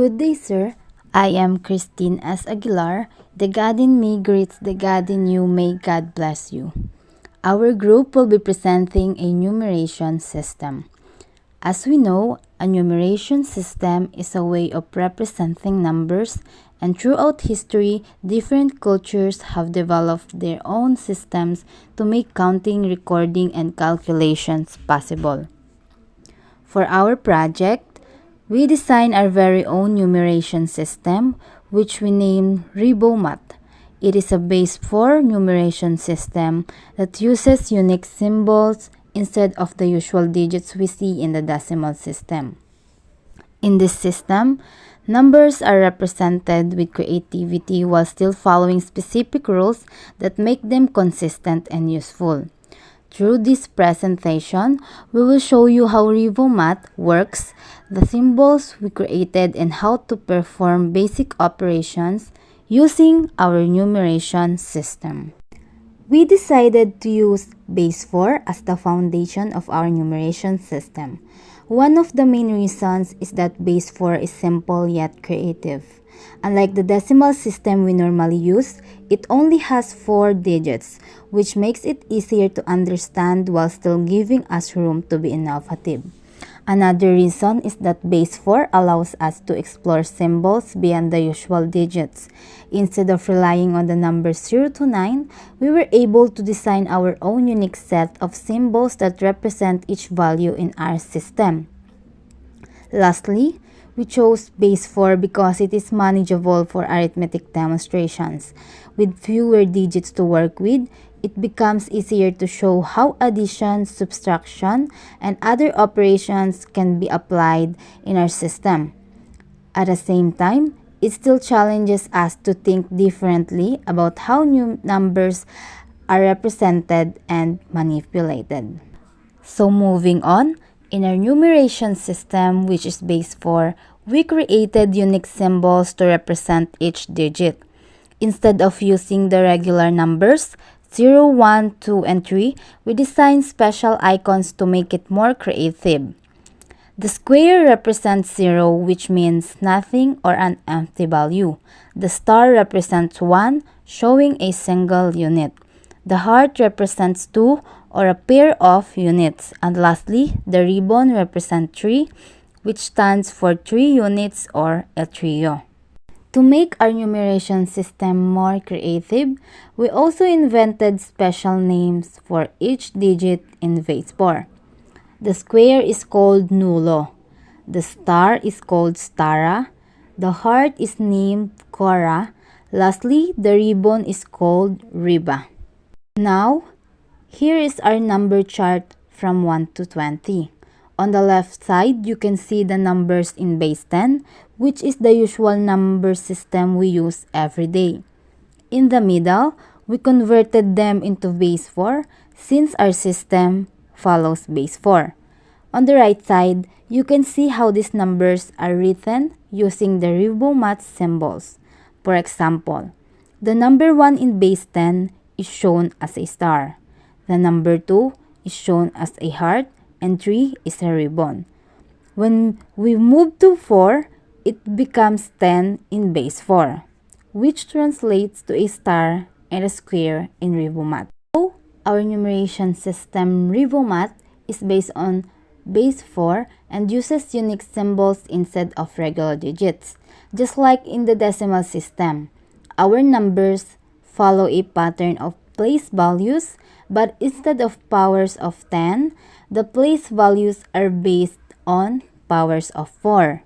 Good day, sir. I am Christine S. Aguilar. The God in me greets the God in you. May God bless you. Our group will be presenting a numeration system. As we know, a numeration system is a way of representing numbers, and throughout history, different cultures have developed their own systems to make counting, recording, and calculations possible. For our project, we designed our very own numeration system, which we named RiboMath. It is a base 4 numeration system that uses unique symbols instead of the usual digits we see in the decimal system. In this system, numbers are represented with creativity while still following specific rules that make them consistent and useful. Through this presentation, we will show you how RiboMath works, the symbols we created, and how to perform basic operations using our numeration system. We decided to use base 4 as the foundation of our numeration system. One of the main reasons is that base 4 is simple yet creative. Unlike the decimal system we normally use, it only has 4 digits, which makes it easier to understand while still giving us room to be innovative. Another reason is that base 4 allows us to explore symbols beyond the usual digits. Instead of relying on the numbers 0 to 9, we were able to design our own unique set of symbols that represent each value in our system. Lastly, we chose base 4 because it is manageable for arithmetic demonstrations. With fewer digits to work with, it becomes easier to show how addition, subtraction, and other operations can be applied in our system. At the same time, it still challenges us to think differently about how new numbers are represented and manipulated. So moving on, in our numeration system, which is base 4, we created unique symbols to represent each digit. Instead of using the regular numbers 0, 1, 2, and 3, we designed special icons to make it more creative. The square represents 0, which means nothing or an empty value. The star represents 1, showing a single unit. The heart represents 2, or a pair of units. And lastly, the ribbon represents 3, which stands for 3 units or a trio. To make our numeration system more creative, we also invented special names for each digit in base 4. The square is called Nulo. The star is called Stara. The heart is named Cora. Lastly, the ribbon is called Riba. Now, here is our number chart from 1 to 20. On the left side, you can see the numbers in base 10, which is the usual number system we use every day. In the middle, we converted them into base 4 since our system follows base 4. On the right side, you can see how these numbers are written using the RiboMath symbols. For example, the number 1 in base 10 is shown as a star. The number 2 is shown as a heart, and 3 is a ribbon. When we move to 4, it becomes 10 in base 4, which translates to a star and a square in RiboMath. So, our numeration system RiboMath is based on base 4 and uses unique symbols instead of regular digits. Just like in the decimal system, our numbers follow a pattern of place values, but instead of powers of 10, the place values are based on powers of 4.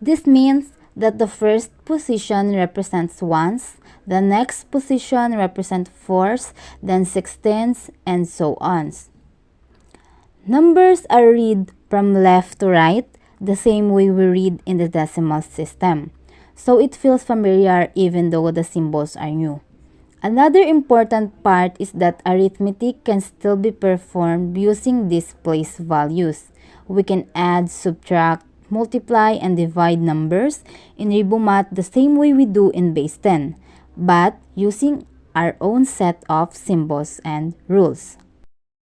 This means that the first position represents ones, the next position represents fours, then sixteens, and so on. Numbers are read from left to right, the same way we read in the decimal system. So it feels familiar even though the symbols are new. Another important part is that arithmetic can still be performed using these place values. We can add, subtract, multiply, and divide numbers in RiboMath the same way we do in base 10, but using our own set of symbols and rules.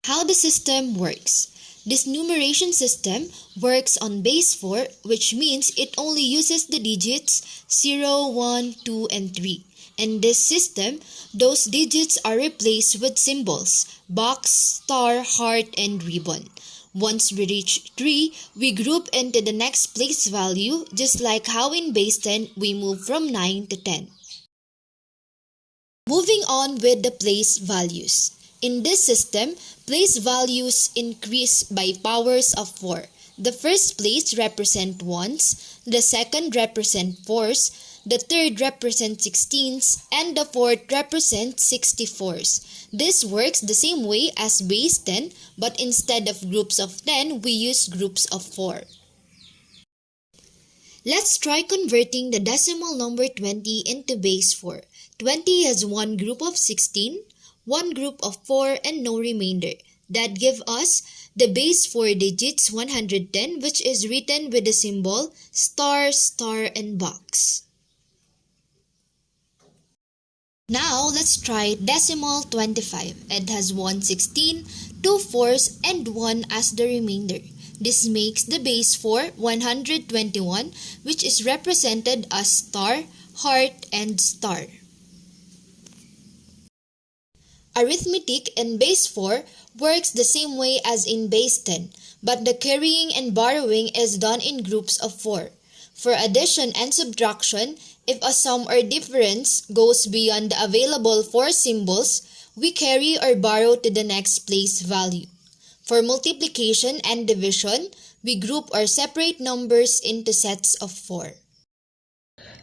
How the system works. This numeration system works on base 4, which means it only uses the digits 0, 1, 2, and 3. In this system, those digits are replaced with symbols, box, star, heart, and ribbon. Once we reach 3, we group into the next place value, just like how in base 10 we move from 9 to 10. Moving on with the place values. In this system, place values increase by powers of 4. The first place represent ones, the second represent fours, the third represents 16s, and the fourth represents 64s. This works the same way as base 10, but instead of groups of 10, we use groups of 4. Let's try converting the decimal number 20 into base 4. 20 has one group of 16, one group of 4, and no remainder. That gives us the base 4 digits 110, which is written with the symbol star, star, and box. Now, let's try decimal 25. It has 1 16, 2 4s, and 1 as the remainder. This makes the base 4 121, which is represented as star, heart, and star. Arithmetic in base 4 works the same way as in base 10, but the carrying and borrowing is done in groups of 4. For addition and subtraction, if a sum or difference goes beyond the available 4 symbols, we carry or borrow to the next place value. For multiplication and division, we group or separate numbers into sets of 4.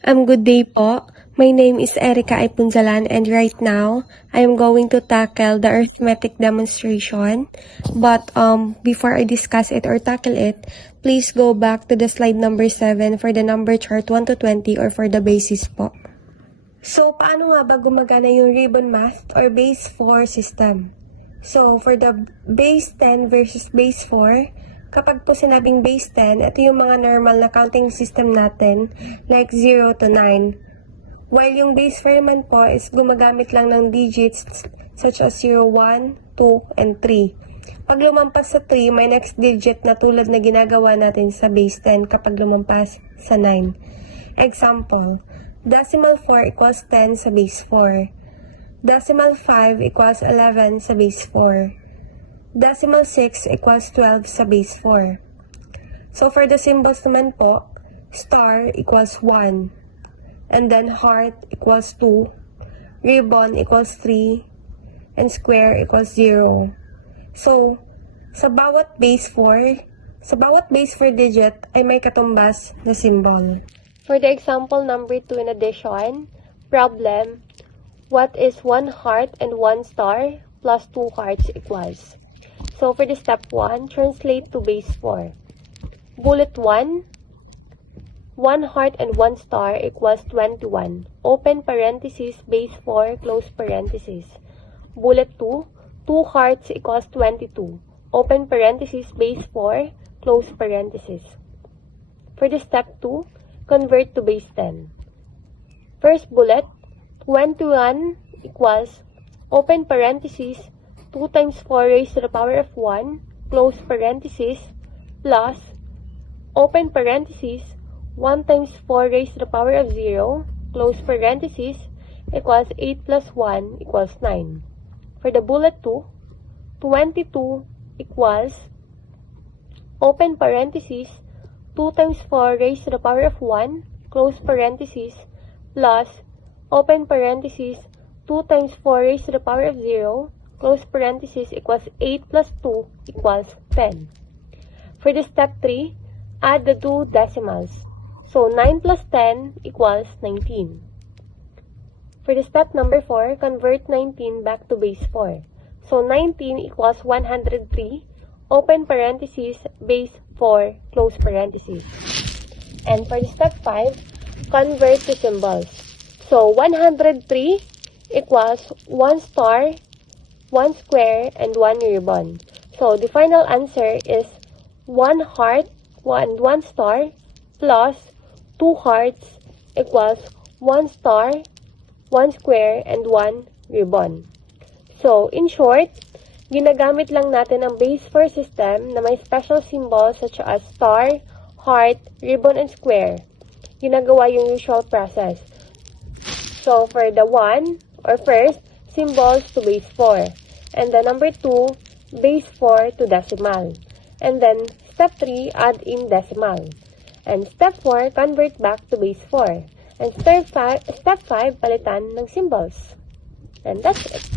Good day po. My name is Erica Ipunzalan and right now, I am going to tackle the arithmetic demonstration. But before I discuss it or tackle it, please go back to the slide number 7 for the number chart 1 to 20 or for the basis po. So, paano nga ba gumagana yung ribbon math or base 4 system? So, for the base 10 versus base 4, kapag po sinabing base 10, ito yung mga normal na counting system natin, like 0 to 9. While yung base 4 naman po is gumagamit lang ng digits such as 0, 1, 2, and 3. Pag lumampas sa 3, may next digit na tulad na ginagawa natin sa base 10 kapag lumampas sa 9. Example, decimal 4 equals 10 sa base 4. Decimal 5 equals 11 sa base 4. Decimal 6 equals 12 sa base 4. So for the symbols naman po, star equals 1. And then heart equals 2. Ribbon equals 3. And square equals 0. So, sa bawat base 4 digit ay may katumbas na symbol. For the example number 2 in addition, problem, what is 1 heart and 1 star plus 2 hearts equals? So for the step 1, translate to base 4. Bullet 1, 1 heart and 1 star equals 21. Open parenthesis, base 4, close parenthesis. Bullet 2, 2 hearts equals 22. Open parenthesis, base 4, close parenthesis. For the step 2, convert to base 10. First bullet, 21 equals, open parenthesis, 2 times 4 raised to the power of 1, close parenthesis, plus, open parenthesis, 1 times 4 raised to the power of 0, close parenthesis, equals 8 plus 1 equals 9. For the bullet 2, 22 equals, open parenthesis, 2 times 4 raised to the power of 1, close parenthesis, plus, open parenthesis, 2 times 4 raised to the power of 0, close parenthesis, equals 8 plus 2 equals 10. For the step 3, add the two decimals. So 9 plus 10 equals 19. For the step number 4, convert 19 back to base 4. So 19 equals 103, open parenthesis, base 4, close parenthesis. And for the step 5, convert to symbols. So 103 equals 1 star, 1 square, and 1 ribbon. So the final answer is 1 heart, 1 star, plus 2 hearts equals 1 star, 1 square, and 1 ribbon. So in short, Ginagamit lang natin ang base 4 system na may special symbols such as star, heart, ribbon, and square. Ginagawa yung usual process. So, for the 1, or first, symbols to base 4. And the number 2, base 4 to decimal. And then, step 3, add in decimal. And step 4, convert back to base 4. And step 5, palitan ng symbols. And that's it.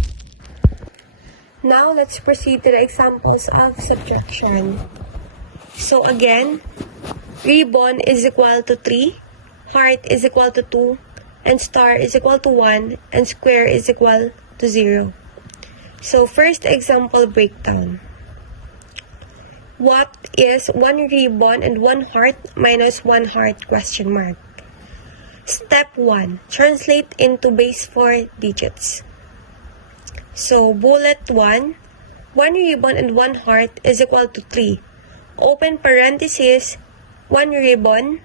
Now, let's proceed to the examples of subtraction. So again, ribbon is equal to 3, heart is equal to 2, and star is equal to 1, and square is equal to 0. So first example breakdown. What is 1 ribbon and 1 heart minus 1 heart question mark? Step 1. Translate into base 4 digits. So, bullet 1, 1 ribbon and 1 heart is equal to 3. Open parenthesis, 1 ribbon,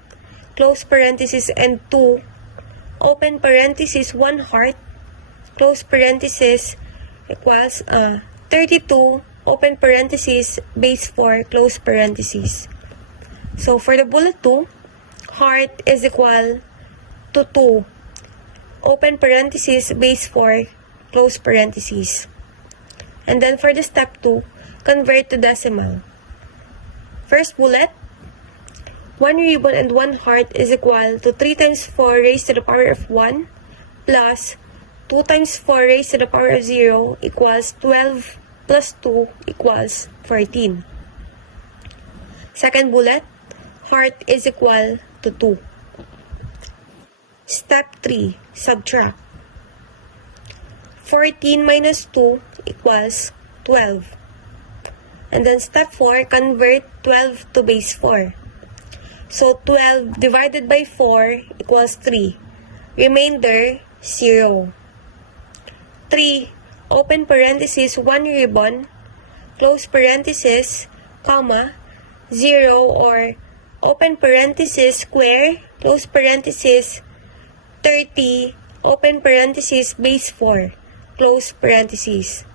close parenthesis, and 2. Open parenthesis, 1 heart, close parenthesis, equals 32, open parenthesis, base 4, close parenthesis. So, for the bullet 2, heart is equal to 2. Open parenthesis, base 4, close parentheses. And then for the step 2, convert to decimal. First bullet, 1 ribbon and 1 heart is equal to 3 times 4 raised to the power of 1 plus 2 times 4 raised to the power of 0 equals 12 plus 2 equals 14. Second bullet, heart is equal to 2. Step 3, subtract. 14 minus 2 equals 12. And then step 4, convert 12 to base 4. So 12 divided by 4 equals 3. Remainder, 0. 3, open parenthesis, 1 ribbon, close parenthesis, comma, 0 or open parenthesis, square, close parenthesis, 30, open parenthesis, base 4. Close parentheses.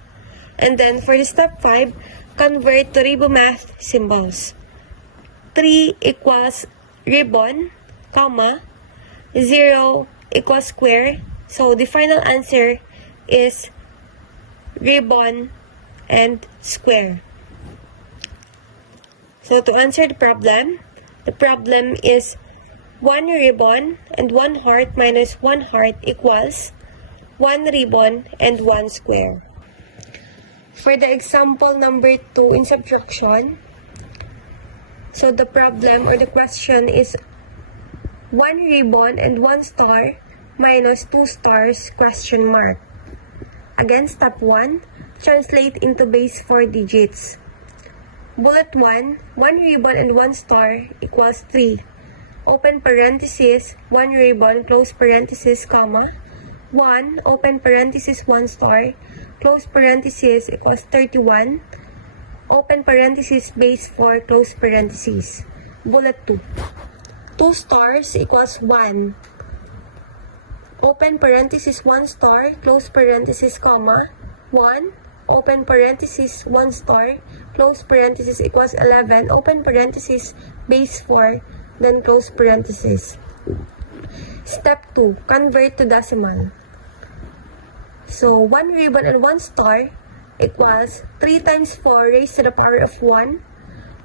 And then for the step 5, convert to RiboMath symbols. 3 equals ribbon, comma, 0 equals square. So the final answer is ribbon and square. So to answer the problem is 1 ribbon and 1 heart minus 1 heart equals 1 ribbon and 1 square. For the example number 2 in subtraction, so the problem or the question is 1 ribbon and 1 star minus 2 stars question mark. Again, step 1, translate into base 4 digits. Bullet 1, 1 ribbon and 1 star equals 3. Open parenthesis, 1 ribbon, close parenthesis, comma, 1, open parenthesis, 1 star, close parenthesis equals 31, open parenthesis, base 4, close parenthesis. Bullet 2. 2 stars equals 1. Open parenthesis, 1 star, close parenthesis, comma, 1, open parenthesis, 1 star, close parenthesis equals 11, open parenthesis, base 4, then close parenthesis. Step 2, convert to decimal. So, 1 ribbon and 1 star equals 3 times 4 raised to the power of 1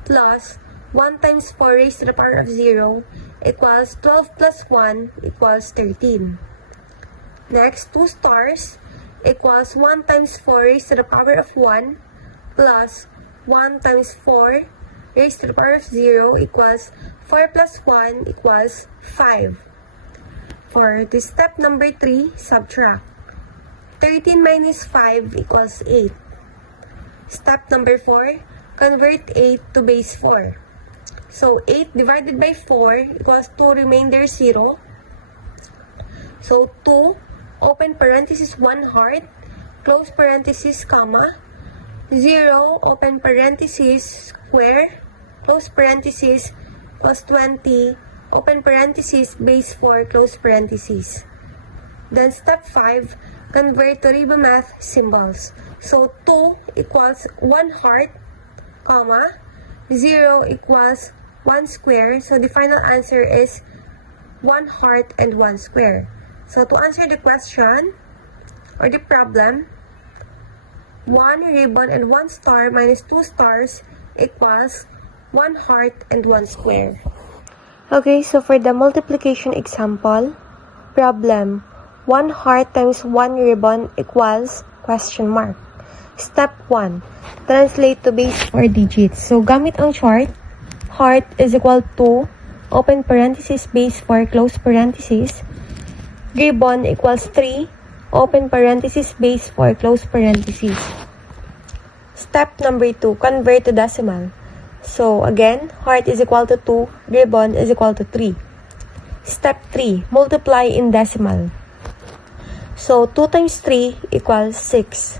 plus 1 times 4 raised to the power of 0 equals 12 plus 1 equals 13. Next, 2 stars equals 1 times 4 raised to the power of 1 plus 1 times 4 raised to the power of 0 equals 4 plus 1 equals 5. For this step number 3, subtract. 13 minus 5 equals 8. Step number 4, convert 8 to base 4. So 8 divided by 4 equals 2, remainder 0. So 2, open parenthesis, 1 heart, close parenthesis, comma, 0, open parenthesis, square, close parenthesis, equals 20, open parenthesis, base 4, close parenthesis. Then step 5, convert to Ribomath symbols. So 2 equals 1 heart, comma, 0 equals 1 square. So the final answer is 1 heart and 1 square. So to answer the question or the problem, 1 ribbon and 1 star minus 2 stars equals 1 heart and 1 square. Okay, so for the multiplication example, problem, 1 heart times 1 ribbon equals question mark. Step 1, translate to base 4 digits. So gamit ang chart, heart is equal to, open parenthesis, base 4, close parenthesis. Ribbon equals 3, open parenthesis, base 4, close parenthesis. Step number 2, convert to decimal. So again, heart is equal to 2, ribbon is equal to 3. Step 3, multiply in decimal. So 2 times 3 equals 6.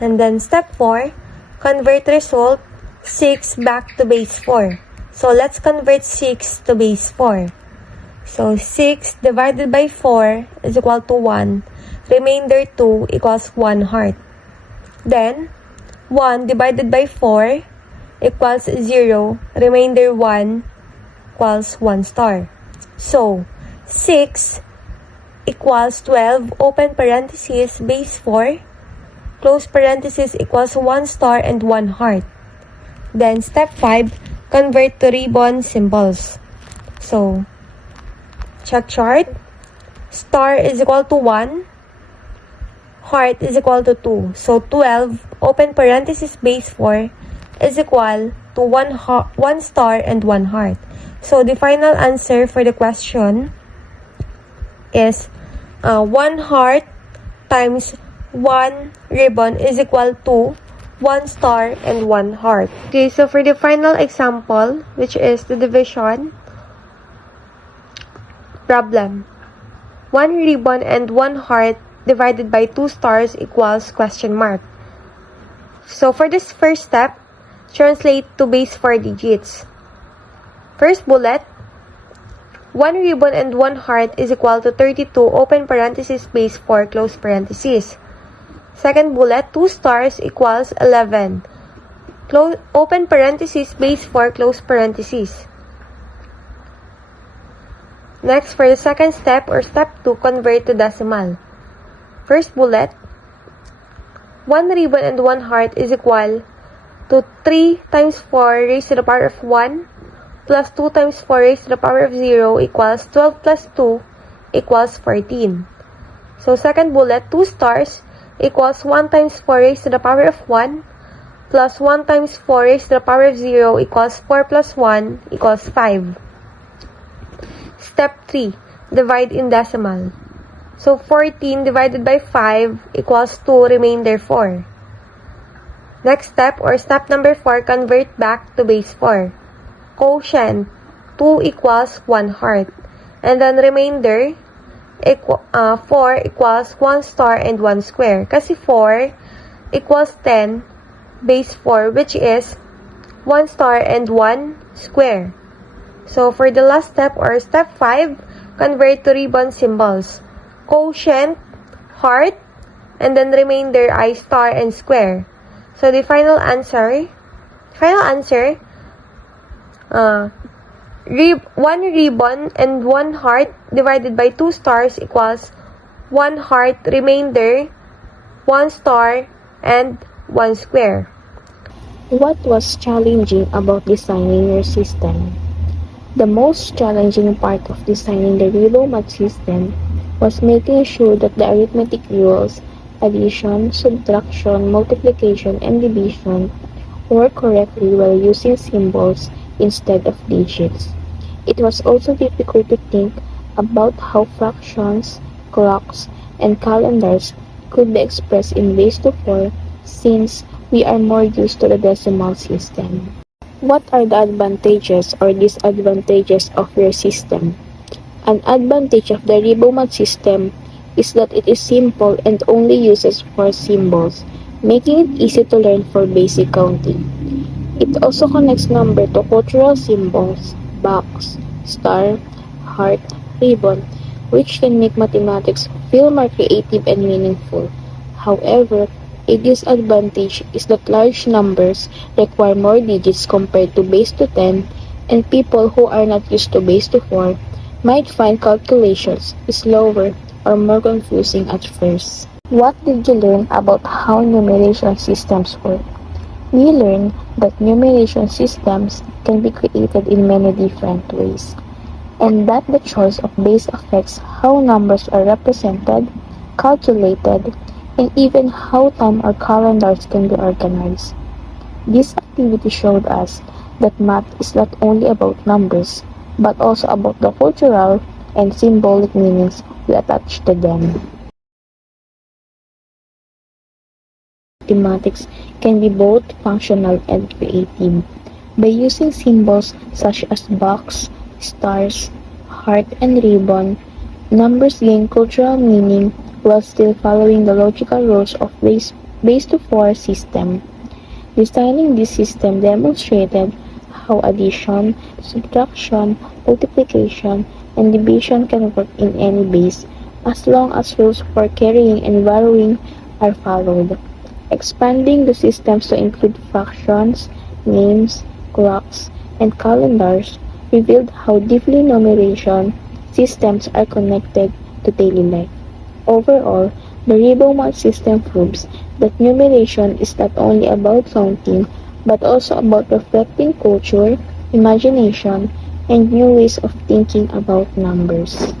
And then step 4, convert result 6 back to base 4. So let's convert 6 to base 4. So 6 divided by 4 is equal to 1. Remainder 2 equals 1 heart. Then 1 divided by 4 equals 0. Remainder 1 equals 1 star. So 6 equals 12, open parenthesis, base 4, close parenthesis equals 1 star and 1 heart. Then step 5, convert to ribbon symbols. So check chart. Star is equal to 1. Heart is equal to 2. So 12, open parenthesis, base 4, is equal to 1 star and 1 heart. So the final answer for the question is 1 heart times 1 ribbon is equal to 1 star and 1 heart. Okay, so for the final example, which is the division problem, 1 ribbon and 1 heart divided by 2 stars equals question mark. So for this first step, translate to base 4 digits. First bullet, 1 ribbon and 1 heart is equal to 32, open parenthesis, base 4, close parenthesis. Second bullet, 2 stars equals 11. Open parenthesis, base 4, close parenthesis. Next, for the second step or step 2, convert to decimal. First bullet, 1 ribbon and 1 heart is equal to 3 times 4 raised to the power of 1 plus 2 times 4 raised to the power of 0 equals 12 plus 2 equals 14. So second bullet, 2 stars equals 1 times 4 raised to the power of 1 plus 1 times 4 raised to the power of 0 equals 4 plus 1 equals 5. Step 3, divide in decimal. So 14 divided by 5 equals 2, remainder 4. Next step or step number 4, convert back to base 4. Quotient, 2 equals 1 heart. And then remainder, 4 equals 1 star and 1 square. Kasi 4 equals 10 base 4, which is 1 star and 1 square. So for the last step or step 5, convert to ribbon symbols. Quotient, heart, and then remainder I star and square. So the final answer, 1 ribbon and 1 heart divided by 2 stars equals 1 heart, remainder 1 star and 1 square. What was challenging about designing your system? The most challenging part of designing the RiboMath system was making sure that the arithmetic rules, addition, subtraction, multiplication, and division work correctly while using symbols instead of digits. It was also difficult to think about how fractions, clocks, and calendars could be expressed in base 4 since we are more used to the decimal system. What are the advantages or disadvantages of your system? An advantage of the RiboMath system is that it is simple and only uses 4 symbols, making it easy to learn for basic counting. It also connects number to cultural symbols, box, star, heart, ribbon, which can make mathematics feel more creative and meaningful. However, a disadvantage is that large numbers require more digits compared to base to 10, and people who are not used to base to 4 might find calculations slower or more confusing at first. What did you learn about how numeration systems work? We learned that numeration systems can be created in many different ways, and that the choice of base affects how numbers are represented, calculated, and even how time or calendars can be organized. This activity showed us that math is not only about numbers, but also about the cultural and symbolic meanings we attach to them. Mathematics can be both functional and creative. By using symbols such as box, stars, heart, and ribbon, numbers gain cultural meaning while still following the logical rules of base to 4 system. Designing this system demonstrated how addition, subtraction, multiplication, and division can work in any base as long as rules for carrying and borrowing are followed. Expanding the systems to include fractions, names, clocks, and calendars revealed how deeply numeration systems are connected to daily life. Overall, the Ribon system proves that numeration is not only about counting, but also about reflecting culture, imagination, and new ways of thinking about numbers.